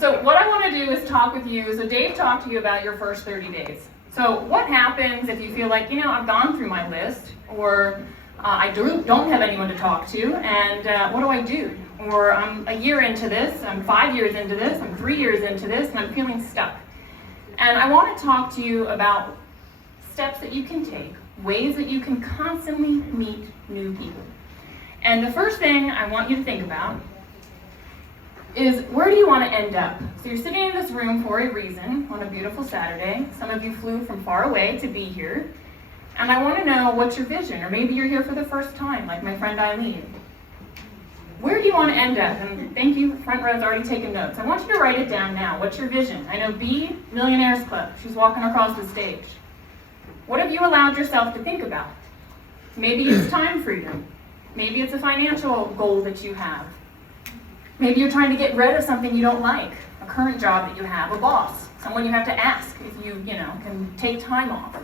So what I want to do is talk with you. So Dave talked to you about your first 30 days. So what happens if you feel like, I've gone through my list, or I don't have anyone to talk to, and what do I do? Or I'm a year into this, I'm 5 years into this, I'm 3 years into this, and I'm feeling stuck. And I want to talk to you about steps that you can take, ways that you can constantly meet new people. And the first thing I want you to think about is, where do you want to end up? So you're sitting in this room for a reason on a beautiful Saturday. Some of you flew from far away to be here. And I want to know, what's your vision? Or maybe you're here for the first time, like my friend Eileen. Where do you want to end up? And thank you, front row's already taken notes. I want you to write it down now. What's your vision? I know B, Millionaires Club. She's walking across the stage. What have you allowed yourself to think about? Maybe it's time freedom. Maybe it's a financial goal that you have. Maybe you're trying to get rid of something you don't like, a current job that you have, a boss, someone you have to ask if you can take time off.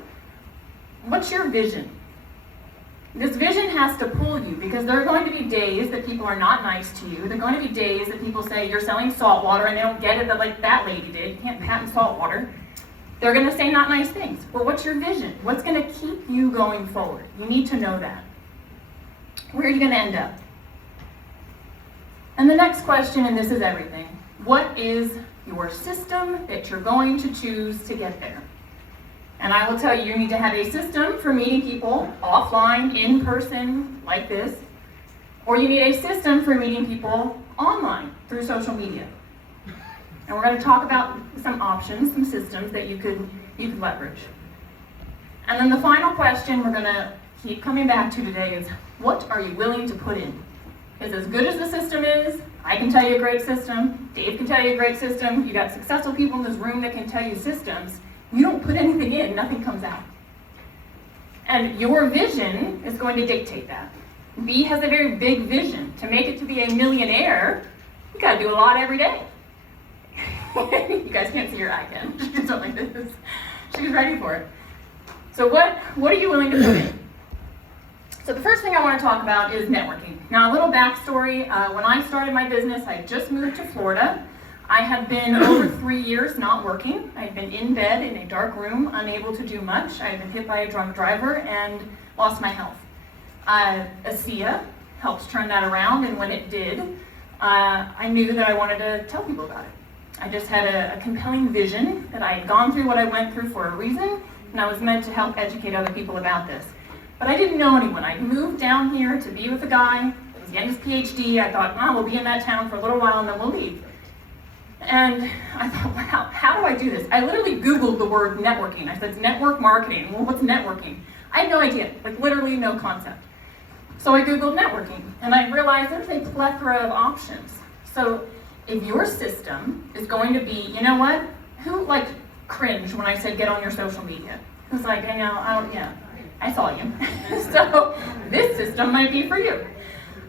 What's your vision? This vision has to pull you, because there are going to be days that people are not nice to you. There are going to be days that people say you're selling salt water and they don't get it, that like that lady did. You can't patent salt water. They're going to say not nice things. But what's your vision? What's going to keep you going forward? You need to know that. Where are you going to end up? And the next question, and this is everything, what is your system that you're going to choose to get there? And I will tell you, you need to have a system for meeting people offline, in person, like this, or you need a system for meeting people online through social media. And we're going to talk about some options, some systems that you could leverage. And then the final question we're going to keep coming back to today is, what are you willing to put in? Is as good as the system is, I can tell you a great system, Dave can tell you a great system, you got successful people in this room that can tell you systems. You don't put anything in, nothing comes out. And your vision is going to dictate that. B has a very big vision. To make it to be a millionaire, you gotta do a lot every day. You guys can't see your eye, Ken. She's not like this. She's ready for it. So what are you willing to put in? So the first thing I want to talk about is networking. Now, a little backstory. When I started my business, I just moved to Florida. I had been over 3 years not working. I had been in bed in a dark room, unable to do much. I had been hit by a drunk driver and lost my health. ASEA helped turn that around, and when it did, I knew that I wanted to tell people about it. I just had a compelling vision that I had gone through what I went through for a reason, and I was meant to help educate other people about this. But I didn't know anyone. I moved down here to be with a guy that was getting his PhD. I thought, we'll be in that town for a little while and then we'll leave. And I thought, wow, how do I do this? I literally Googled the word networking. I said, network marketing. Well, what's networking? I had no idea, like literally no concept. So I Googled networking, and I realized there's a plethora of options. So if your system is going to be, you know what? Who cringed when I said get on your social media? Who's like, I saw you. So this system might be for you.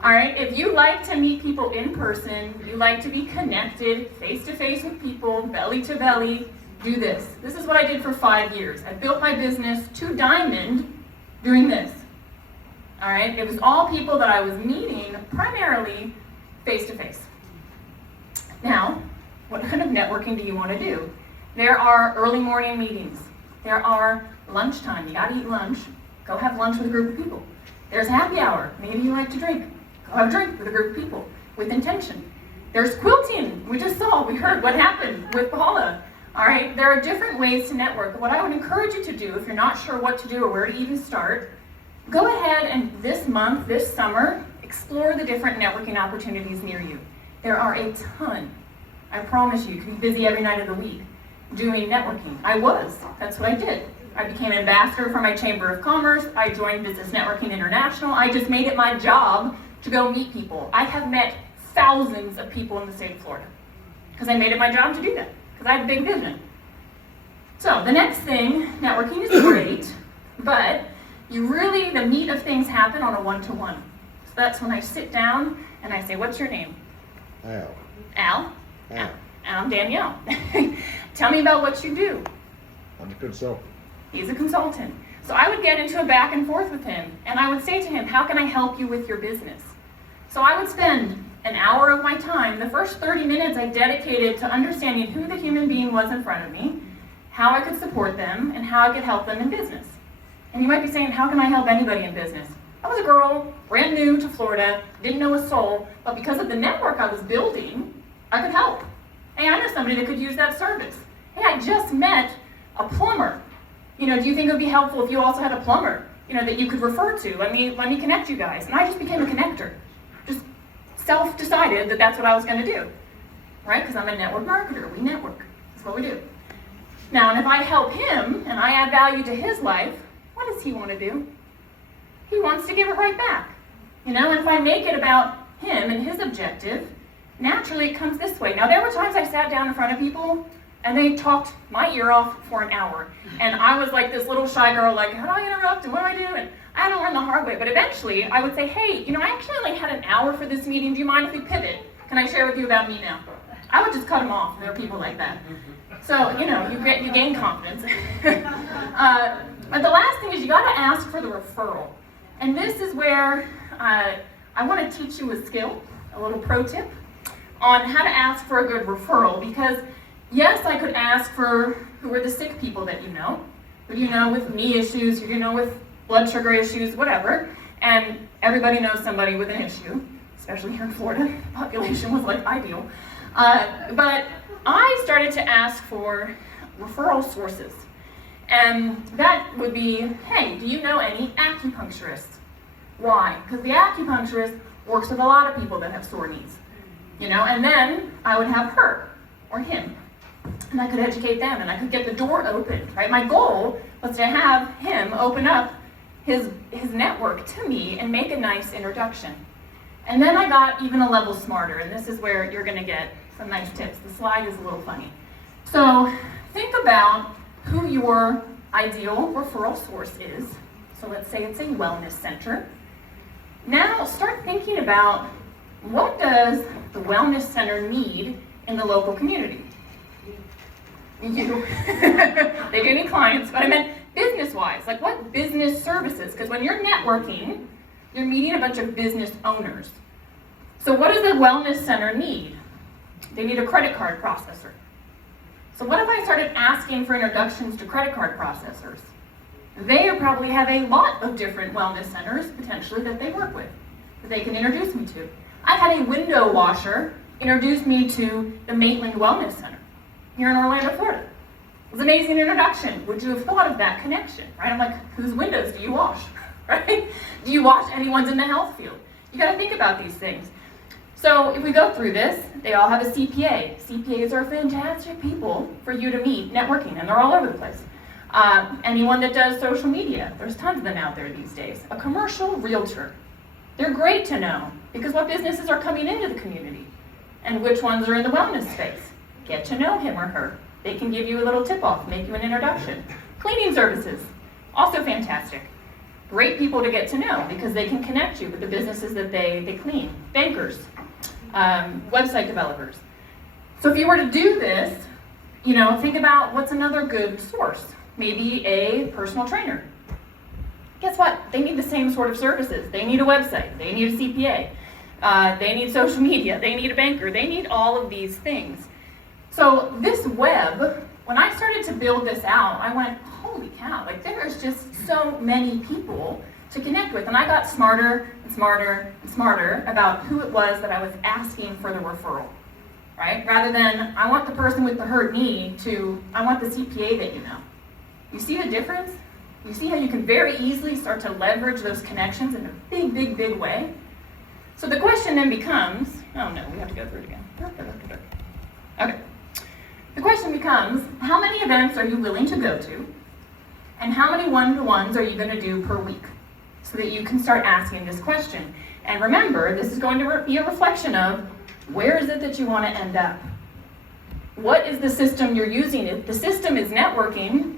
All right, if you like to meet people in person, you like to be connected face-to-face with people, belly to belly, do this. This is what I did for 5 years. I built my business to diamond doing this. All right, it was all people that I was meeting primarily face-to-face. Now, what kind of networking do you want to do? There are early morning meetings. There are lunchtime. You got to eat lunch. Go have lunch with a group of people. There's happy hour. Maybe you like to drink. Go have a drink with a group of people with intention. There's quilting. We heard what happened with Paula. All right, there are different ways to network. What I would encourage you to do, if you're not sure what to do or where to even start, go ahead and this month, this summer, explore the different networking opportunities near you. There are a ton. I promise you can be busy every night of the week doing networking. That's what I did. I became ambassador for my Chamber of Commerce. I joined Business Networking International. I just made it my job to go meet people. I have met thousands of people in the state of Florida because I made it my job to do that, because I have a big vision. So the next thing, networking is great, but the meat of things happen on a one-to-one. So that's when I sit down and I say, what's your name? Al. Al? Al. I'm Danielle. Tell me about what you do. I'm a consultant. He's a consultant. So I would get into a back and forth with him, and I would say to him, how can I help you with your business? So I would spend an hour of my time, the first 30 minutes I dedicated to understanding who the human being was in front of me, how I could support them, and how I could help them in business. And you might be saying, how can I help anybody in business? I was a girl, brand new to Florida, didn't know a soul, but because of the network I was building, I could help. Hey, I know somebody that could use that service. Hey, I just met a plumber. Do you think it would be helpful if you also had a plumber, that you could refer to? Let me connect you guys. And I just became a connector. Just self-decided that that's what I was going to do, right? Because I'm a network marketer. We network. That's what we do. Now, and if I help him and I add value to his life, what does he want to do? He wants to give it right back. And if I make it about him and his objective, naturally it comes this way. Now, there were times I sat down in front of people and they talked my ear off for an hour. And I was like this little shy girl, like, how do I interrupt and what do I do? And I had to learn the hard way. But eventually I would say, hey, I actually only had an hour for this meeting. Do you mind if we pivot? Can I share with you about me now? I would just cut them off. There are people like that. So, you gain confidence. But the last thing is you got to ask for the referral. And this is where I want to teach you a skill, a little pro tip, on how to ask for a good referral. Because yes, I could ask for who are the sick people that you know, with knee issues, with blood sugar issues, whatever. And everybody knows somebody with an issue, especially here in Florida. The population was like ideal. But I started to ask for referral sources. And that would be, hey, do you know any acupuncturists? Why? Because the acupuncturist works with a lot of people that have sore knees. And then I would have her or him. And I could educate them and I could get the door opened, right? My goal was to have him open up his network to me and make a nice introduction. And then I got even a level smarter, and this is where you're going to get some nice tips. The slide is a little funny. So think about who your ideal referral source is. So let's say it's a wellness center. Now start thinking about what does the wellness center need in the local community? You. They do need clients, but I meant business-wise. Like what business services? Because when you're networking, you're meeting a bunch of business owners. So what does the wellness center need? They need a credit card processor. So what if I started asking for introductions to credit card processors? They probably have a lot of different wellness centers, potentially, that they work with, that they can introduce me to. I had a window washer introduce me to the Maitland Wellness Center here in Orlando, Florida. It was an amazing introduction. Would you have thought of that connection, right? I'm like, whose windows do you wash, right? Do you wash anyone's in the health field? You got to think about these things. So if we go through this, they all have a CPA. CPAs are fantastic people for you to meet networking, and they're all over the place. Anyone that does social media, there's tons of them out there these days. A commercial realtor. They're great to know because what businesses are coming into the community and which ones are in the wellness space. Get to know him or her. They can give you a little tip-off, make you an introduction. Cleaning services, also fantastic. Great people to get to know because they can connect you with the businesses that they clean. Bankers, website developers. So if you were to do this, think about what's another good source. Maybe a personal trainer. Guess what? They need the same sort of services. They need a website. They need a CPA. They need social media. They need a banker. They need all of these things. So this web, when I started to build this out, I went, holy cow, like there's just so many people to connect with. And I got smarter and smarter and smarter about who it was that I was asking for the referral, right? Rather than, I want the person with the hurt knee to, I want the CPA that you know. You see the difference? You see how you can very easily start to leverage those connections in a big, big, big way? So the question then becomes, oh no, we have to go through it again. Okay. The question becomes, how many events are you willing to go to? And how many one-to-ones are you going to do per week? So that you can start asking this question. And remember, this is going to be a reflection of, where is it that you want to end up? What is the system you're using? If the system is networking,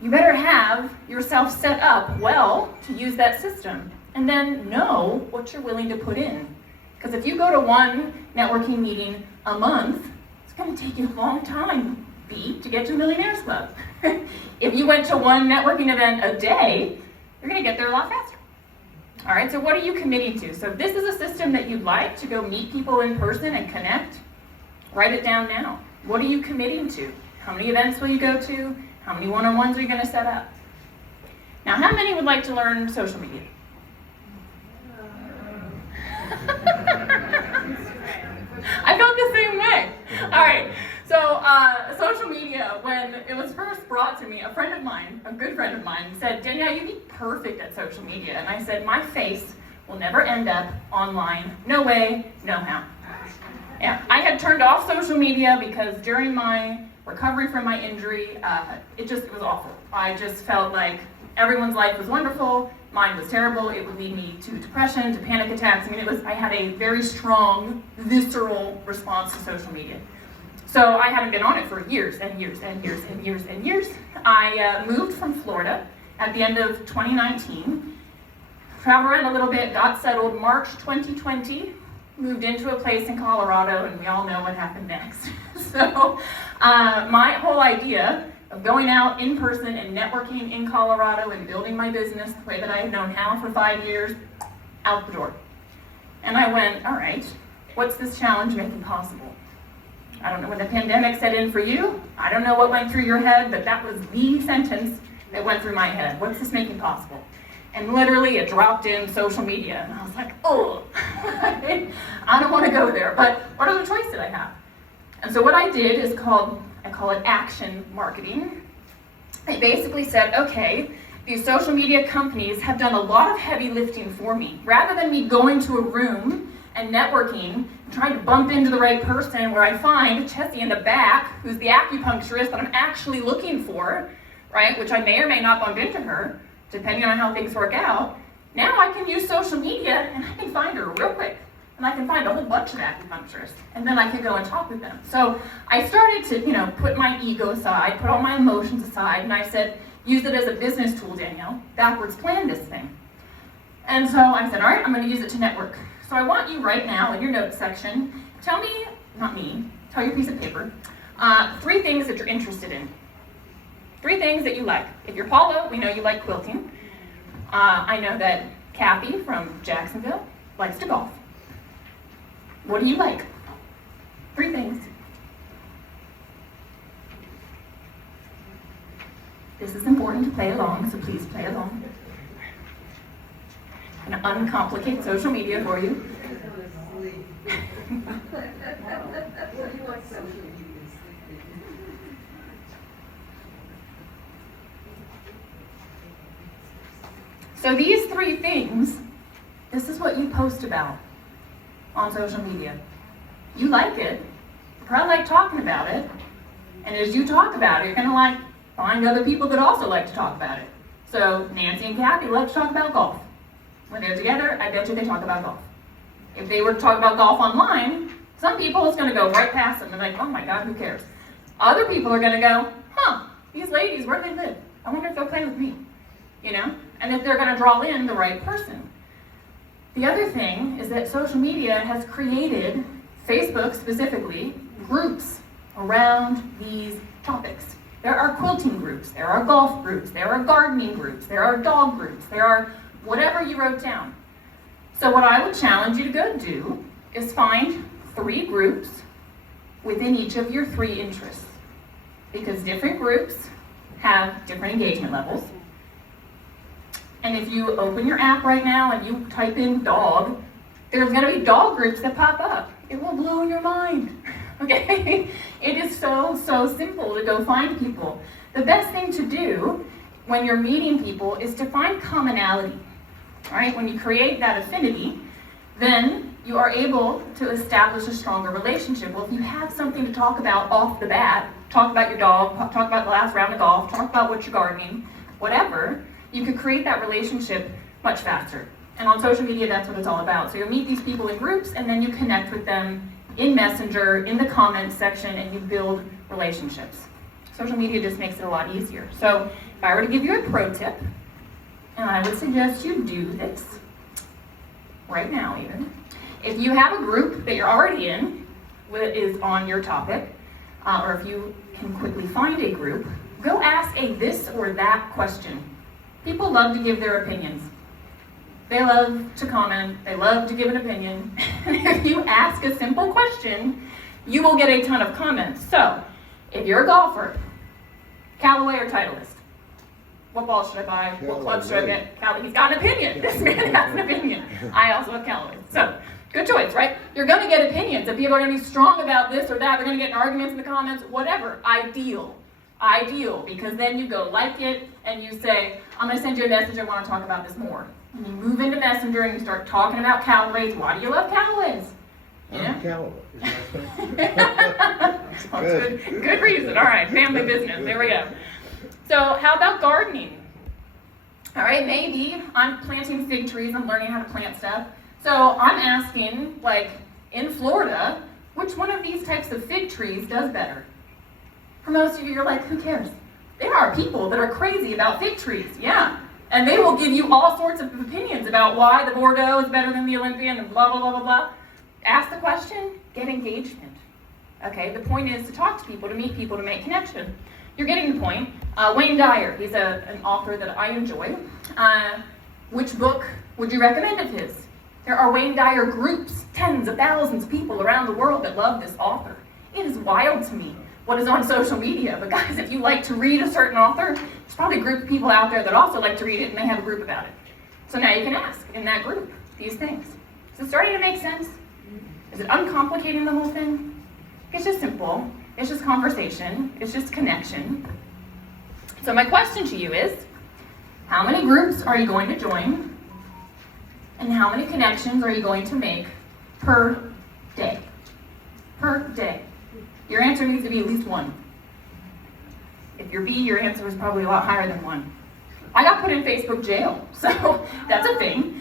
you better have yourself set up well to use that system. And then know what you're willing to put in. Because if you go to one networking meeting a month, it's going to take you a long time, to get to Millionaires Club. If you went to one networking event a day, you're going to get there a lot faster. All right, so what are you committing to? So if this is a system that you'd like to go meet people in person and connect, write it down now. What are you committing to? How many events will you go to? How many one-on-ones are you going to set up? Now, how many would like to learn social media? I felt the same way. All right, so social media, when it was first brought to me, a friend of mine, a good friend of mine, said, Danielle, you'd be perfect at social media. And I said, my face will never end up online. No way, no how. Yeah, I had turned off social media because during my recovery from my injury, it was awful. I just felt like everyone's life was wonderful, mine was terrible. It would lead me to depression, to panic attacks. I mean, I had a very strong, visceral response to social media. So I hadn't been on it for years and years and years and years and years. I moved from Florida at the end of 2019, traveled around a little bit, got settled March 2020, moved into a place in Colorado, and we all know what happened next. So my whole idea of going out in person and networking in Colorado and building my business the way that I had known how for 5 years, out the door. And I went, all right, what's this challenge making possible? I don't know when the pandemic set in for you. I don't know what went through your head, but that was the sentence that went through my head. What's this making possible? And literally it dropped in social media. And I was like, oh, I don't want to go there, but what other choice did I have? And so what I did is I call it action marketing. I basically said, okay, these social media companies have done a lot of heavy lifting for me. Rather than me going to a room and networking, and trying to bump into the right person where I find Chessie in the back, who's the acupuncturist that I'm actually looking for, right, which I may or may not bump into her, depending on how things work out. Now I can use social media and I can find her real quick. And I can find a whole bunch of acupuncturists, and then I can go and talk with them. So I started to, put my ego aside, put all my emotions aside, and I said, use it as a business tool, Danielle. Backwards plan this thing. And so I said, all right, I'm going to use it to network. So I want you right now in your notes section, tell your piece of paper, 3 things that you're interested in. 3 things that you like. If you're Paula, we know you like quilting. I know that Kathy from Jacksonville likes to golf. What do you like? 3 things. This is important to play along, so please play along. I'm going to uncomplicate social media for you. So these 3 things, this is what you post about on social media. You like it, you probably like talking about it, and as you talk about it, you're gonna find other people that also like to talk about it. So Nancy and Kathy love to talk about golf. When they're together, I bet you they talk about golf. If they were to talk about golf online, some people it's gonna go right past them. They're like, oh my God, who cares? Other people are gonna go, these ladies, where do they live? I wonder if they'll play with me, And if they're gonna draw in the right person. The other thing is that social media has created, Facebook specifically, groups around these topics. There are quilting groups, there are golf groups, there are gardening groups, there are dog groups, there are whatever you wrote down. So what I would challenge you to go do is find 3 groups within each of your 3 interests. Because different groups have different engagement levels. And if you open your app right now and you type in dog, there's going to be dog groups that pop up. It will blow your mind, okay? It is so simple to go find people. The best thing to do when you're meeting people is to find commonality, right? When you create that affinity, then you are able to establish a stronger relationship. Well, if you have something to talk about off the bat, talk about your dog, talk about the last round of golf, talk about what you're gardening, whatever, you could create that relationship much faster. And on social media, that's what it's all about. So you'll meet these people in groups, and then you connect with them in Messenger, in the comments section, and you build relationships. Social media just makes it a lot easier. So if I were to give you a pro tip, and I would suggest you do this right now even, if you have a group that you're already in that is on your topic, or if you can quickly find a group, go ask a this or that question. People love to give their opinions. They love to comment. They love to give an opinion. And if you ask a simple question, you will get a ton of comments. So, if you're a golfer, Callaway or Titleist? What ball should I buy? What club should I get? Callaway. He's got an opinion. This man has an opinion. I also have Callaway. So, good choice, right? You're going to get opinions, and people are going to be strong about this or that. They're going to get in arguments in the comments, whatever. Ideal, because then you go like it, and you say, I'm going to send you a message, I want to talk about this more. And you move into Messenger, and you start talking about Callaways. Why do you love Callaways? You know? Callaway. Good reason. All right, family business. There we go. So how about gardening? All right, maybe I'm planting fig trees. I'm learning how to plant stuff. So I'm asking, like, in Florida, which one of these types of fig trees does better? For most of you, you're like, who cares? There are people that are crazy about fig trees, yeah. And they will give you all sorts of opinions about why the Bordeaux is better than the Olympian and blah, blah, blah, blah, blah. Ask the question, get engagement. Okay, the point is to talk to people, to meet people, to make connection. You're getting the point. Wayne Dyer, he's an author that I enjoy. Which book would you recommend of his? There are Wayne Dyer groups, tens of thousands of people around the world that love this author. It is wild to me what is on social media. But guys, if you like to read a certain author, there's probably a group of people out there that also like to read it, and they have a group about it. So now you can ask in that group these things. Is it starting to make sense? Is it uncomplicating the whole thing? It's just simple. It's just conversation. It's just connection. So my question to you is, how many groups are you going to join? And how many connections are you going to make per day? Per day. Your answer needs to be at least one. If you're B, your answer is probably a lot higher than one. I got put in Facebook jail, so that's a thing.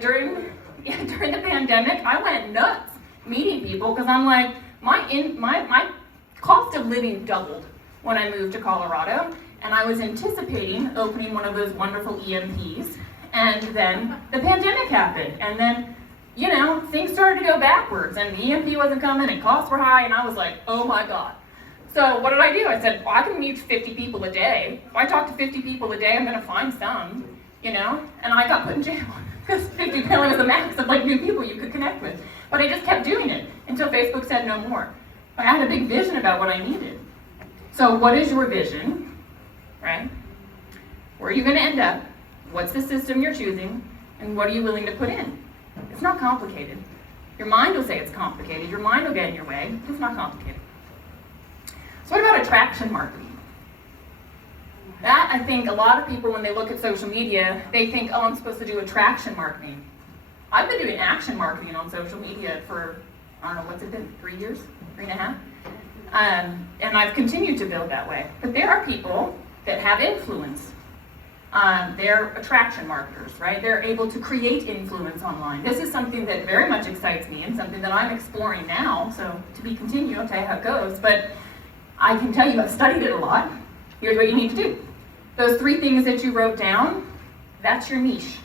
During the pandemic, I went nuts meeting people because I'm like, my cost of living doubled when I moved to Colorado, and I was anticipating opening one of those wonderful EMPs, and then the pandemic happened, and then, you know, things started to go backwards, and the EMP wasn't coming, and costs were high, and I was like, oh my God. So what did I do? I said, well, I can meet 50 people a day. If I talk to 50 people a day, I'm gonna find some, you know? And I got put in jail, because 50 apparently was the max of like new people you could connect with. But I just kept doing it until Facebook said no more. I had a big vision about what I needed. So what is your vision, right? Where are you gonna end up? What's the system you're choosing? And what are you willing to put in? It's not complicated. Your mind will say it's complicated. Your mind will get in your way. It's not complicated. So what about attraction marketing? That, I think, a lot of people, when they look at social media, they think, oh, I'm supposed to do attraction marketing. I've been doing action marketing on social media for, I don't know, what's it been, 3 years? 3.5? And I've continued to build that way. But there are people that have influence. They're attraction marketers, right? They're able to create influence online. This is something that very much excites me and something that I'm exploring now. So to be continued, I'll tell you how it goes. But I can tell you I've studied it a lot. Here's what you need to do. Those 3 things that you wrote down, that's your niche.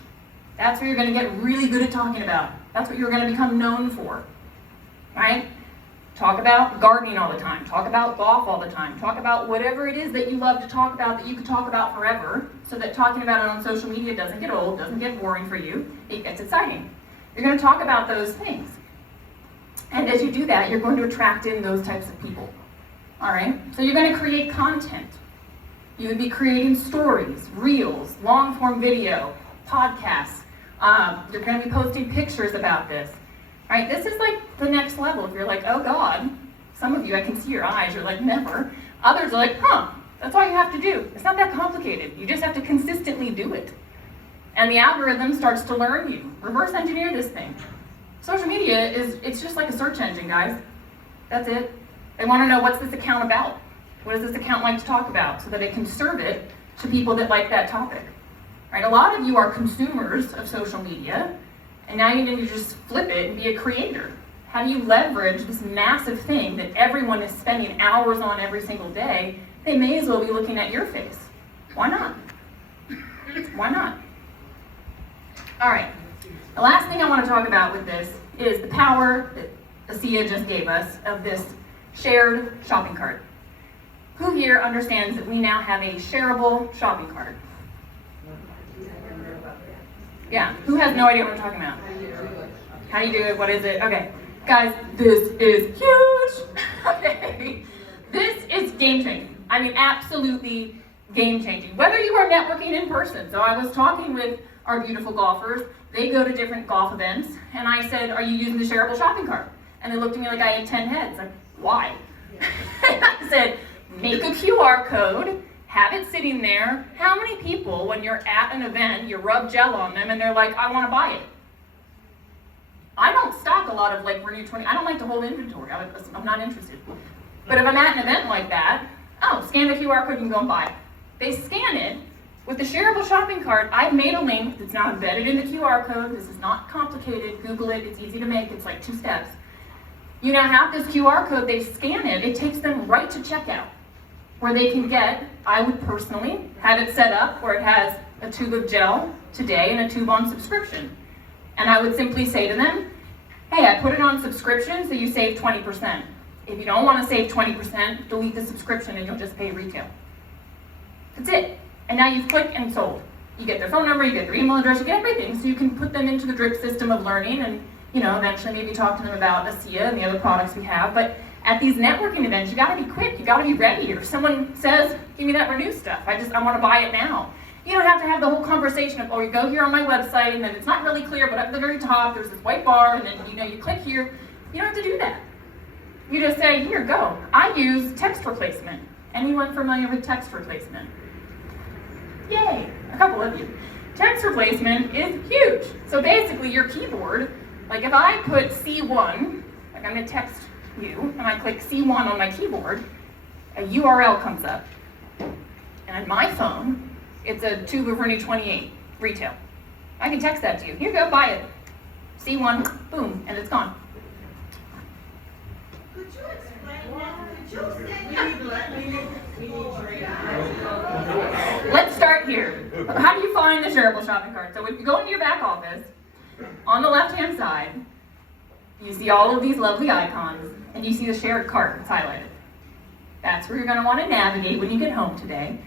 That's what you're going to get really good at talking about. That's what you're going to become known for, right? Talk about gardening all the time. Talk about golf all the time. Talk about whatever it is that you love to talk about that you could talk about forever, so that talking about it on social media doesn't get old, doesn't get boring for you. It gets exciting. You're going to talk about those things. And as you do that, you're going to attract in those types of people. All right? So you're going to create content. You would be creating stories, reels, long-form video, podcasts. You're going to be posting pictures about this. Right? This is like the next level. If you're like, oh God, some of you, I can see your eyes, you're like, never. Others are like, that's all you have to do. It's not that complicated. You just have to consistently do it. And the algorithm starts to learn you. Reverse engineer this thing. Social media it's just like a search engine, guys. That's it. They want to know, what's this account about? What does this account like to talk about? So that it can serve it to people that like that topic. Right? A lot of you are consumers of social media, and now you need to just flip it and be a creator. How do you leverage this massive thing that everyone is spending hours on every single day? They may as well be looking at your face. Why not? Why not? All right. The last thing I want to talk about with this is the power that Asia just gave us of this shared shopping cart. Who here understands that we now have a shareable shopping cart? Yeah, who has no idea what I'm talking about? How do you do it? What is it? Okay, guys, this is huge. Okay, this is game changing. I mean, absolutely game changing. Whether you are networking in person. So I was talking with our beautiful golfers. They go to different golf events, and I said, "Are you using the shareable shopping cart?" And they looked at me like I had 10 heads. Like, why? I said, make a QR code, have it sitting there. How many people, when you're at an event, you rub gel on them and they're like, I want to buy it? I don't stock a lot of like Renew 20. I don't like to hold inventory. I'm not interested. But if I'm at an event like that, oh, scan the QR code and go and buy it. They scan it. With the shareable shopping cart, I've made a link that's now embedded in the QR code. This is not complicated. Google it. It's easy to make. It's like 2 steps. You now have this QR code, they scan it, it takes them right to checkout, where they can get, I would personally have it set up where it has a tube of gel today and a tube on subscription. And I would simply say to them, hey, I put it on subscription so you save 20%. If you don't want to save 20%, delete the subscription and you'll just pay retail. That's it. And now you've clicked and sold. You get their phone number, you get their email address, you get everything, so you can put them into the drip system of learning and eventually maybe talk to them about ASEA and the other products we have. But at these networking events, you gotta be quick, you gotta be ready. If someone says, give me that Renew stuff, I wanna buy it now. You don't have to have the whole conversation of, oh, you go here on my website, and then it's not really clear, but up at the very top, there's this white bar, and then you click here. You don't have to do that. You just say, here, go. I use text replacement. Anyone familiar with text replacement? Yay, a couple of you. Text replacement is huge. So basically your keyboard, like if I put C1, like I'm gonna text you, and I click C1 on my keyboard, a URL comes up. And on my phone, it's a tube of Renew 28 retail. I can text that to you. Here you go, buy it. C1, boom, and it's gone. Could you explain that? Could you say Let's start here. How do you find the shareable shopping cart? So if you go into your back office, on the left-hand side, you see all of these lovely icons, and you see the shared cart that's highlighted. That's where you're going to want to navigate when you get home today.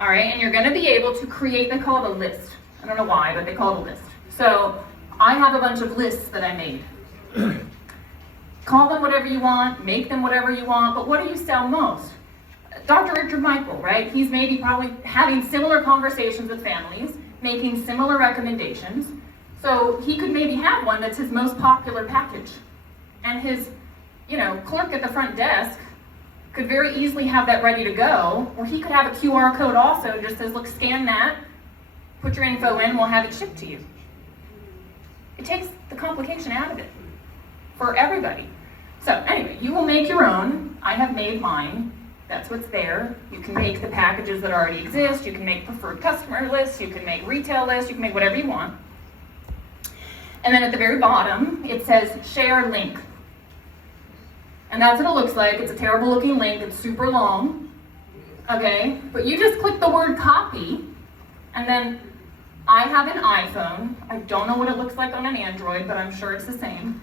All right, and you're going to be able to create, they call it a list. I don't know why, but they call it a list. So I have a bunch of lists that I made. Call them whatever you want, make them whatever you want, but what do you sell most? Dr. Richard Michael, right? He's maybe probably having similar conversations with families, making similar recommendations. So he could maybe have one that's his most popular package. And his, clerk at the front desk could very easily have that ready to go, or he could have a QR code also that just says, look, scan that, put your info in, we'll have it shipped to you. It takes the complication out of it for everybody. So anyway, you will make your own. I have made mine. That's what's there. You can make the packages that already exist. You can make preferred customer lists. You can make retail lists. You can make whatever you want. And then at the very bottom, it says share link. And that's what it looks like. It's a terrible looking link. It's super long. Okay, but you just click the word copy, and then I have an iPhone. I don't know what it looks like on an Android, but I'm sure it's the same.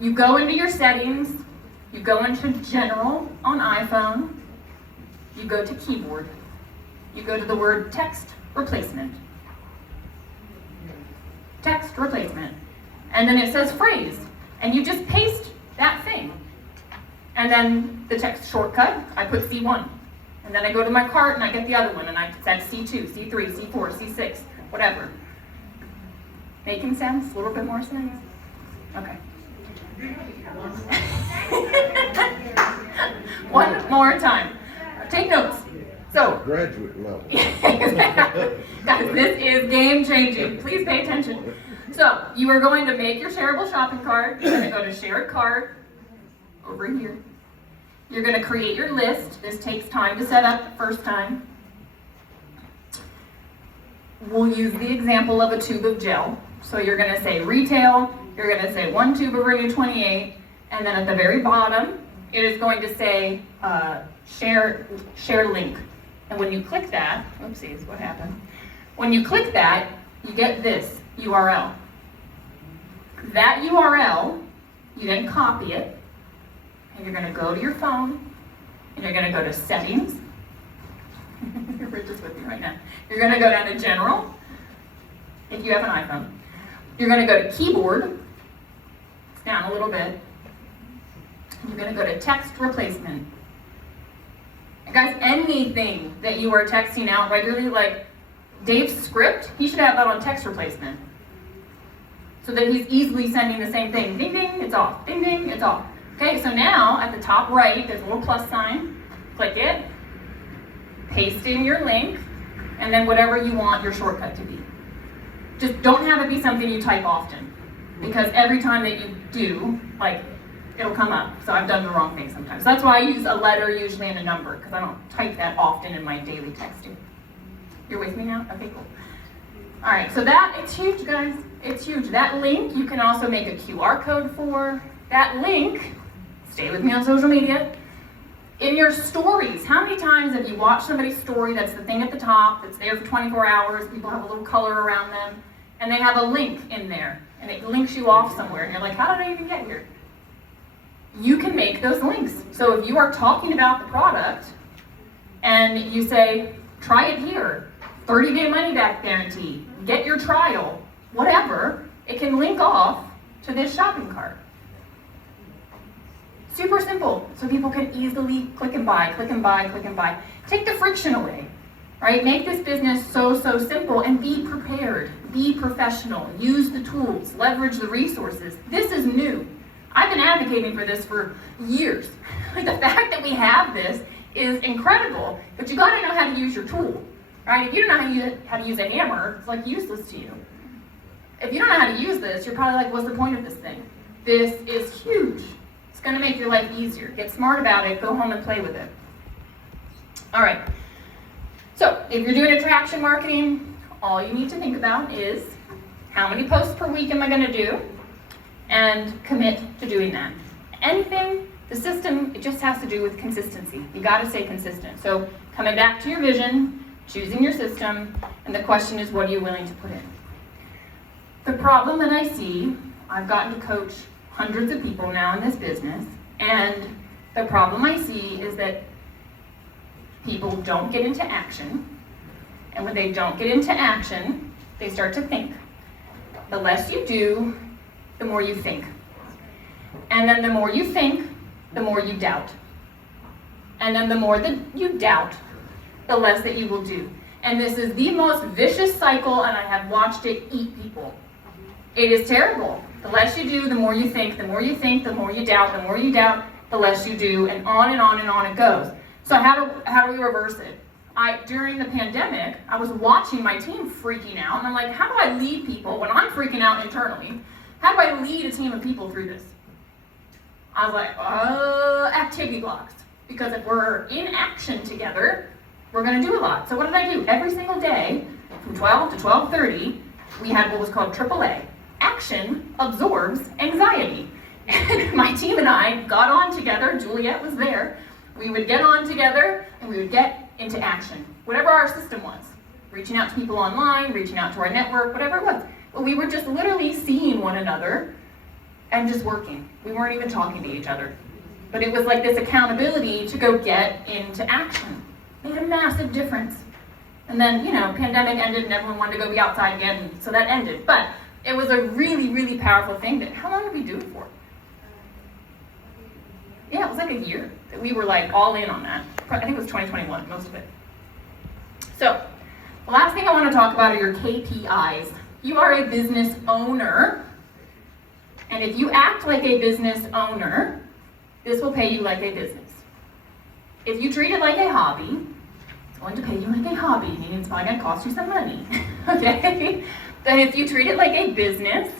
You go into your settings, you go into general on iPhone, you go to keyboard, you go to the word text replacement. Text replacement. And then it says phrase, and you just paste that thing. And then the text shortcut, I put C1. And then I go to my cart and I get the other one, and that's C2, C3, C4, C6, whatever. Making sense? A little bit more sense? Okay. One more time. Take notes. So, Graduate level. guys, this is game changing. Please pay attention. So, you are going to make your shareable shopping cart. You're going to go to shared cart over here. You're going to create your list. This takes time to set up the first time. We'll use the example of a tube of gel. So you're going to say retail, you're going to say 1 tube of Renew 28, and then at the very bottom, it is going to say share link. And when you click that, oopsies, what happened? When you click that, you get this URL. That URL, you then copy it, and you're going to go to your phone, and you're going to go to settings. Rich is with me right now. You're going to go down to general, if you have an iPhone. You're going to go to keyboard, it's down a little bit. You're going to go to text replacement. And guys, anything that you are texting out regularly, like Dave's script, he should have that on text replacement. So that he's easily sending the same thing. Ding, ding, it's off. Ding, ding, it's off. Okay, so now at the top right, there's a little plus sign. Click it. Paste in your link. And then whatever you want your shortcut to be. Just don't have it be something you type often. Because every time that you do, like, it'll come up. So I've done the wrong thing sometimes. So that's why I use a letter usually and a number. Because I don't type that often in my daily texting. You're with me now? Okay, cool. All right, so it's huge, guys. It's huge. That link, you can also make a QR code for. That link, stay with me on social media, in your stories. How many times have you watched somebody's story, that's the thing at the top, that's there for 24 hours, people have a little color around them, and they have a link in there, and it links you off somewhere, and you're like, how did I even get here? You can make those links. So if you are talking about the product, and you say, try it here, 30-day money-back guarantee, get your trial, whatever, it can link off to this shopping cart. Super simple, so people can easily click and buy, click and buy, click and buy. Take the friction away, right? Make this business so simple and be prepared, be professional, use the tools, leverage the resources. This is new. I've been advocating for this for years. The fact that we have this is incredible, but you gotta know how to use your tool, right? If you don't know how to use a hammer, it's like useless to you. If you don't know how to use this, you're probably like, what's the point of this thing? This is huge. It's going to make your life easier. Get smart about it. Go home and play with it. All right. So if you're doing attraction marketing, all you need to think about is how many posts per week am I going to do, and commit to doing that. Anything, the system, it just has to do with consistency. You got to stay consistent. So coming back to your vision, choosing your system, and the question is, what are you willing to put in? The problem that I see, I've gotten to coach hundreds of people now in this business, and the problem I see is that people don't get into action, and when they don't get into action, they start to think. The less you do, the more you think. And then the more you think, the more you doubt. And then the more that you doubt, the less that you will do. And this is the most vicious cycle, and I have watched it eat people. It is terrible. The less you do, the more you think, the more you think, the more you doubt, the more you doubt, the less you do, and on and on and on it goes. So how do we reverse it? During the pandemic, I was watching my team freaking out, and I'm like, how do I lead people when I'm freaking out internally? How do I lead a team of people through this? I was like, activity blocks. Because if we're in action together, we're going to do a lot. So what did I do? Every single day, from 12 to 12:30, we had what was called AAA. Action absorbs anxiety. And my team and I got on together, Juliet was there, we would get on together and we would get into action. Whatever our system was. Reaching out to people online, reaching out to our network, whatever it was. But we were just literally seeing one another and just working. We weren't even talking to each other. But it was like this accountability to go get into action. Made a massive difference. And then, pandemic ended and everyone wanted to go be outside again, so that ended. But it was a really powerful thing. How long did we do it for? Yeah, it was like a year that we were like all in on that. I think it was 2021, most of it. So, the last thing I want to talk about are your KPIs. You are a business owner, and if you act like a business owner, this will pay you like a business. If you treat it like a hobby, it's going to pay you like a hobby, meaning it's probably going to cost you some money, okay? But if you treat it like a business,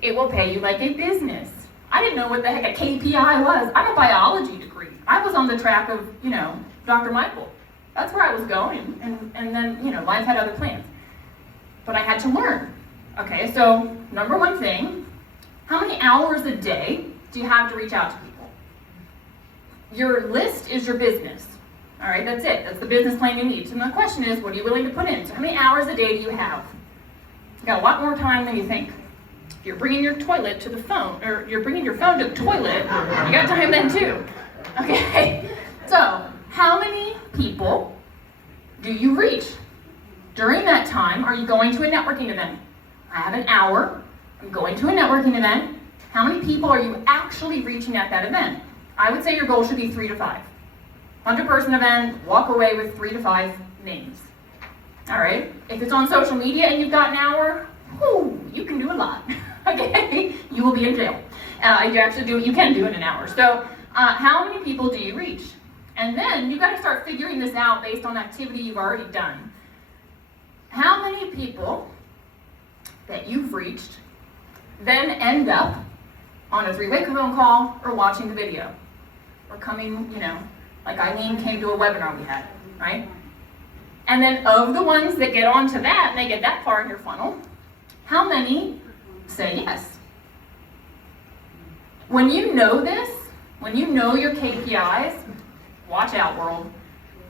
it will pay you like a business. I didn't know what the heck a KPI was. I'm a biology degree. I was on the track of, Dr. Michael. That's where I was going, and then, life had other plans. But I had to learn. Okay, so number one thing, how many hours a day do you have to reach out to people? Your list is your business. All right, that's it. That's the business plan you need. So my question is, what are you willing to put in? So how many hours a day do you have? You got a lot more time than you think. If you're bringing your toilet to the phone, or you're bringing your phone to the toilet, you got time then too. Okay, so how many people do you reach? During that time, are you going to a networking event? I have an hour. I'm going to a networking event. How many people are you actually reaching at that event? I would say your goal should be 3 to 5. 100-person event, walk away with 3 to 5 names. All right? If it's on social media and you've got an hour, whoo, you can do a lot. Okay? You will be in jail. You can do it in an hour. So how many people do you reach? And then you've got to start figuring this out based on activity you've already done. How many people that you've reached then end up on a 3-way phone call or watching the video? Or coming, like Eileen came to a webinar we had, right? And then of the ones that get onto that and they get that far in your funnel, how many say yes? When you know this, when you know your KPIs, watch out, world.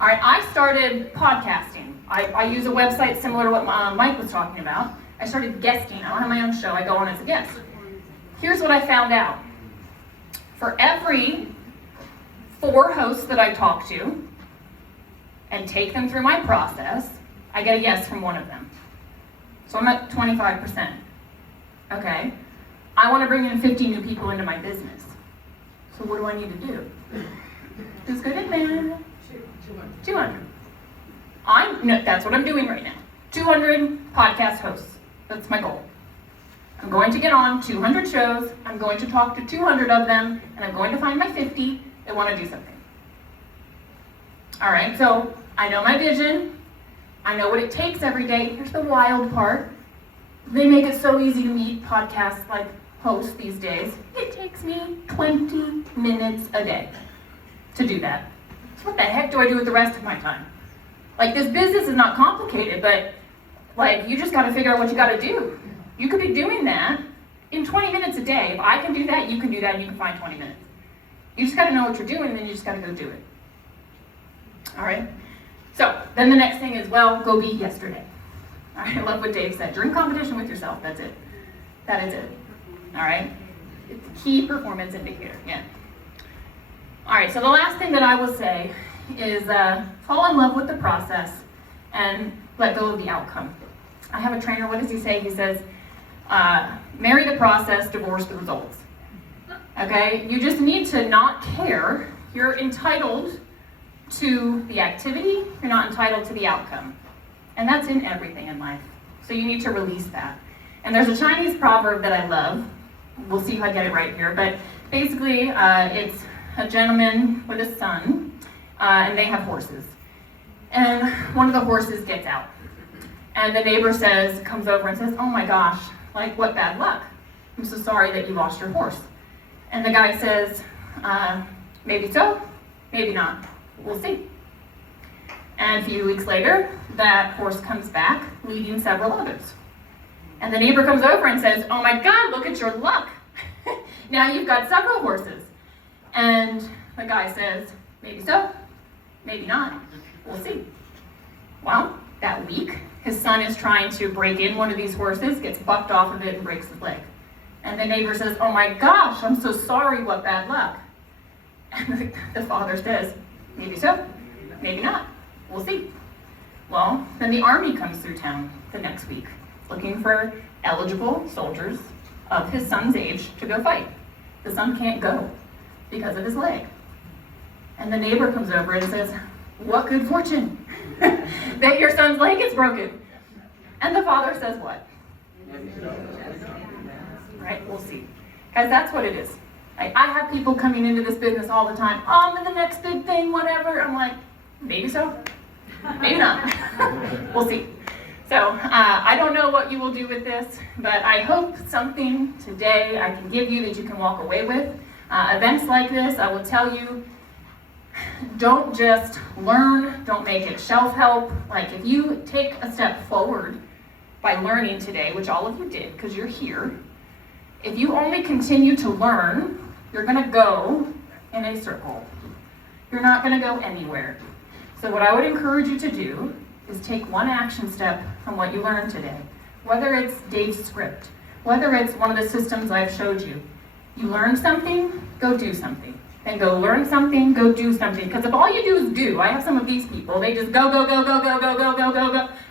All right, I started podcasting. I use a website similar to what Mike was talking about. I started guesting. I don't have my own show. I go on as a guest. Here's what I found out. For every 4 hosts that I talk to and take them through my process, I get a yes from one of them. So I'm at 25%. Okay? I want to bring in 50 new people into my business. So what do I need to do? Who's good at math? 200. That's what I'm doing right now. 200 podcast hosts. That's my goal. I'm going to get on 200 shows. I'm going to talk to 200 of them, and I'm going to find my 50 that want to do something. All right, so I know my vision. I know what it takes every day. Here's the wild part. They make it so easy to meet podcast like hosts these days. It takes me 20 minutes a day to do that. So what the heck do I do with the rest of my time? Like, this business is not complicated, but like, you just got to figure out what you got to do. You could be doing that in 20 minutes a day. If I can do that, you can do that, and you can find 20 minutes. You just got to know what you're doing, and then you just got to go do it. All right? So, then the next thing is, go be yesterday. All right, I love what Dave said. You're in competition with yourself. That's it. That is it. All right? It's a key performance indicator. Yeah. All right, so the last thing that I will say is fall in love with the process and let go of the outcome. I have a trainer, what does he say? He says, marry the process, divorce the results. Okay? You just need to not care. You're entitled to the activity. You're not entitled to the outcome. And that's in everything in life. So you need to release that. And there's a Chinese proverb that I love. We'll see if I get it right here. But basically, it's a gentleman with a son, and they have horses. And one of the horses gets out. And the neighbor comes over and says, oh my gosh, like, what bad luck. I'm so sorry that you lost your horse. And the guy says, maybe so, maybe not. We'll see. And a few weeks later, that horse comes back, leading several others. And the neighbor comes over and says, oh my God, look at your luck. Now you've got several horses. And the guy says, maybe so, maybe not. We'll see. Well, that week, his son is trying to break in one of these horses, gets bucked off of it and breaks his leg. And the neighbor says, oh my gosh, I'm so sorry, what bad luck. And the father says, maybe so, maybe not. We'll see. Well, then the army comes through town the next week, looking for eligible soldiers of his son's age to go fight. The son can't go because of his leg. And the neighbor comes over and says, what good fortune that your son's leg is broken. And the father says what? Right, we'll see. Guys, that's what it is. I have people coming into this business all the time, I'm in the next big thing, whatever. I'm like, maybe so, maybe not. We'll see. So I don't know what you will do with this, but I hope something today I can give you that you can walk away with. Events like this, I will tell you, don't just learn, don't make it shelf help. Like, if you take a step forward by learning today, which all of you did because you're here, if you only continue to learn, you're going to go in a circle. You're not going to go anywhere. So what I would encourage you to do is take one action step from what you learned today. Whether it's Dave's script, whether it's one of the systems I've showed you. You learned something, go do something. then go learn something, go do something. Because if all you do is do, I have some of these people, they just go,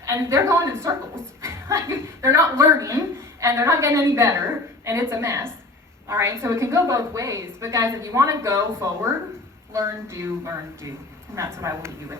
and they're going in circles. They're not learning, and they're not getting any better, and it's a mess. All right, so it can go both ways. But guys, if you want to go forward, learn, do, and that's what I will leave you with.